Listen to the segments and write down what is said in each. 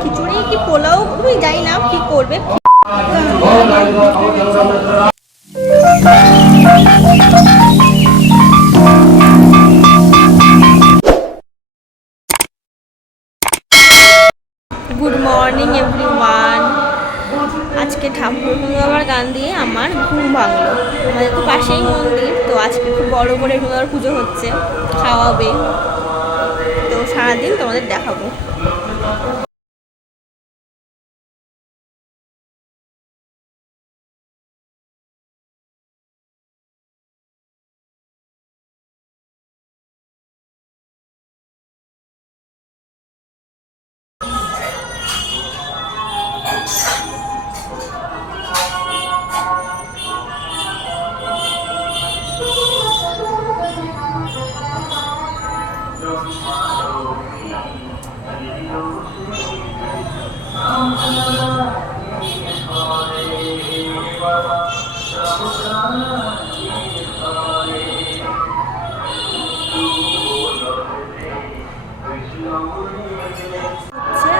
খিচুড়ি কি পোলাও আমি জানি না কি করবে। Good morning everyone. আজকে ঠাকুর বাবার গান দিয়ে আমার ঘুম ভাঙলো। আমাদের তো পাশেই মন্দির, তো আজকে খুব বড় করে বাবার পুজো হচ্ছে, খাওয়াবে, তো সারাদিন তোমাদের দেখাবো।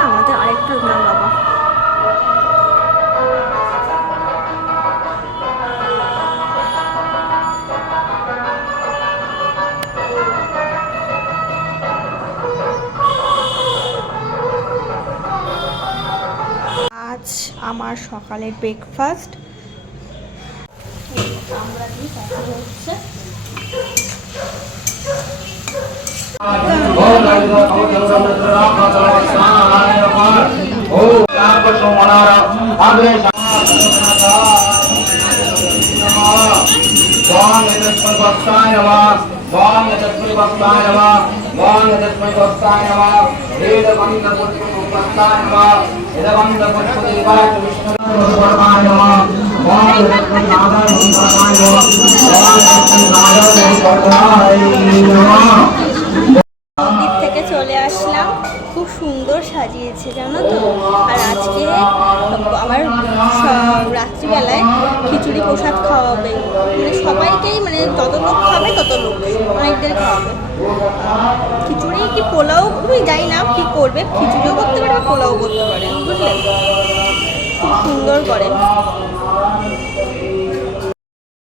আমাদের আরেকটা রুগনাথ বাবা। আজ আমার সকালের ব্রেকফাস্ট আমরা দিয়ে হচ্ছে মন্দির থেকে চলে আসলাম, খুব সুন্দর সাজিয়েছে জানো তো। আর আজকে আবার রাত্রিবেলায় খিচুড়ি প্রসাদ খাওয়াবে, মানে সবাইকেই, মানে যত লোক খাবে তত লোক অনেকদের খাওয়াবে। খিচুড়ি কি পোলাও আমি জানি না কি করবে, খিচুড়িও করতে পারে পোলাও করতে পারে, বুঝলে, খুব সুন্দর করে।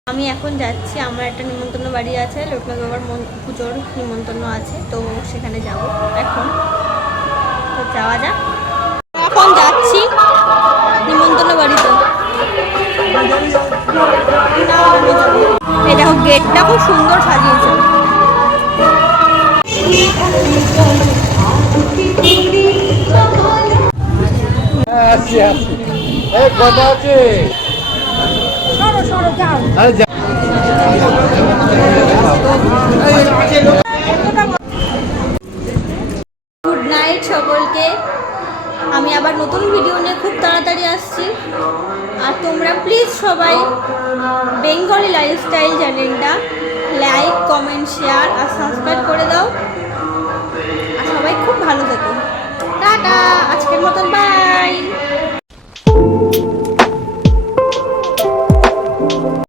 আমি এখন যাচ্ছি, আমার একটা নিমন্ত্রণ বাড়ি আছে, লোকনাথ বাবার পুজোর নিমন্ত্রণ আছে, তো সেখানে যাব এখন। তো যাওয়া যাক, এখন যাচ্ছি নিমন্ত্রণ বাড়িতে। এই দেখো গেটটা খুব সুন্দর সাজিয়েছে। গুড নাইট সকলকে। আমি আবার নতুন ভিডিও নিয়ে খুব তাড়াতাড়ি আসছি। আর তোমরা প্লিজ সবাই বেঙ্গলি লাইফস্টাইল চ্যানেলটা লাইক, কমেন্ট, শেয়ার আর সাবস্ক্রাইব করে দাও।